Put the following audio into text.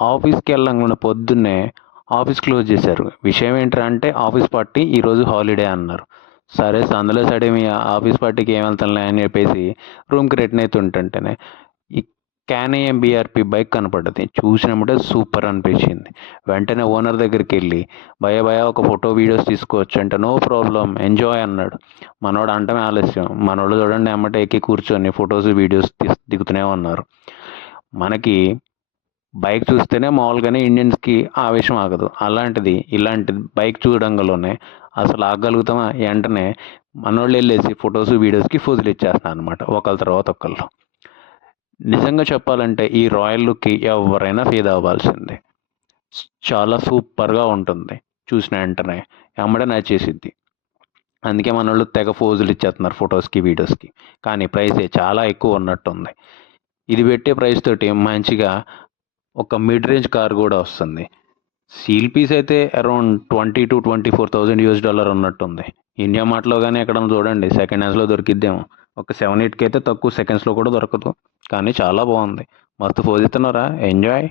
ఆఫీస్కి వెళ్ళంగానే పొద్దున్నే ఆఫీస్ క్లోజ్ చేశారు. విషయం ఏంట్రా అంటే ఆఫీస్ పార్టీ ఈరోజు హాలిడే అన్నారు. సరే సందులో సడే మీ ఆఫీస్ పార్టీకి ఏం వెళ్తానులే అని చెప్పేసి రూమ్కి రిటర్న్ అవుతుంటేనే ఈ క్యాన్ బీఆర్పి బైక్ కనపడ్డది. చూసినప్పుడే సూపర్ అనిపించింది. వెంటనే ఓనర్ దగ్గరికి వెళ్ళి భయ భయ ఒక ఫోటో వీడియోస్ తీసుకోవచ్చు అంటే నో ప్రాబ్లం ఎంజాయ్ అన్నాడు. మనోడు అంటమే ఆలస్యం, మనోళ్ళు చూడండి ఎమ్మటే ఎక్కి కూర్చొని ఫొటోస్ వీడియోస్ దిగుతూనే ఉన్నారు. మనకి బైక్ చూస్తేనే మామూలుగానే ఇండియన్స్కి ఆవేశం ఆగదు. అలాంటిది ఇలాంటి బైక్ చూడంగానే అసలు ఆగలుగుతామా? వెంటనే మనోళ్ళు వెళ్ళేసి ఫొటోస్ వీడియోస్కి ఫోజులు ఇచ్చేస్తాను అనమాట, ఒకళ్ళ తర్వాత ఒకళ్ళు. నిజంగా చెప్పాలంటే ఈ రాయల్ లుక్కి ఎవరైనా ఫీదా అవ్వాల్సిందే. చాలా సూపర్గా ఉంటుంది. చూసిన వెంటనే ఎమ్మడే నచ్చేసిద్ది. అందుకే మనోళ్ళు తెగ ఫోజులు ఇచ్చేస్తున్నారు ఫొటోస్కి వీడియోస్కి. కానీ ప్రైసే చాలా ఎక్కువ ఉన్నట్టుంది. ఇది పెట్టే ప్రైస్ తోటి మంచిగా ఒక మిడ్ రేంజ్ కార్ కూడా వస్తుంది. సీల్ పీస్ అయితే అరౌండ్ $20,000 to $24,000 ఉన్నట్టుంది. ఇండియా మార్ట్లో కానీ ఎక్కడ చూడండి సెకండ్ హ్యాండ్స్లో దొరికిద్దేమో. ఒక 7-8K అయితే తక్కువ సెకండ్స్లో కూడా దొరకదు. కానీ చాలా బాగుంది. మస్తు ఫోజ్ ఇస్తున్నారా, ఎంజాయ్.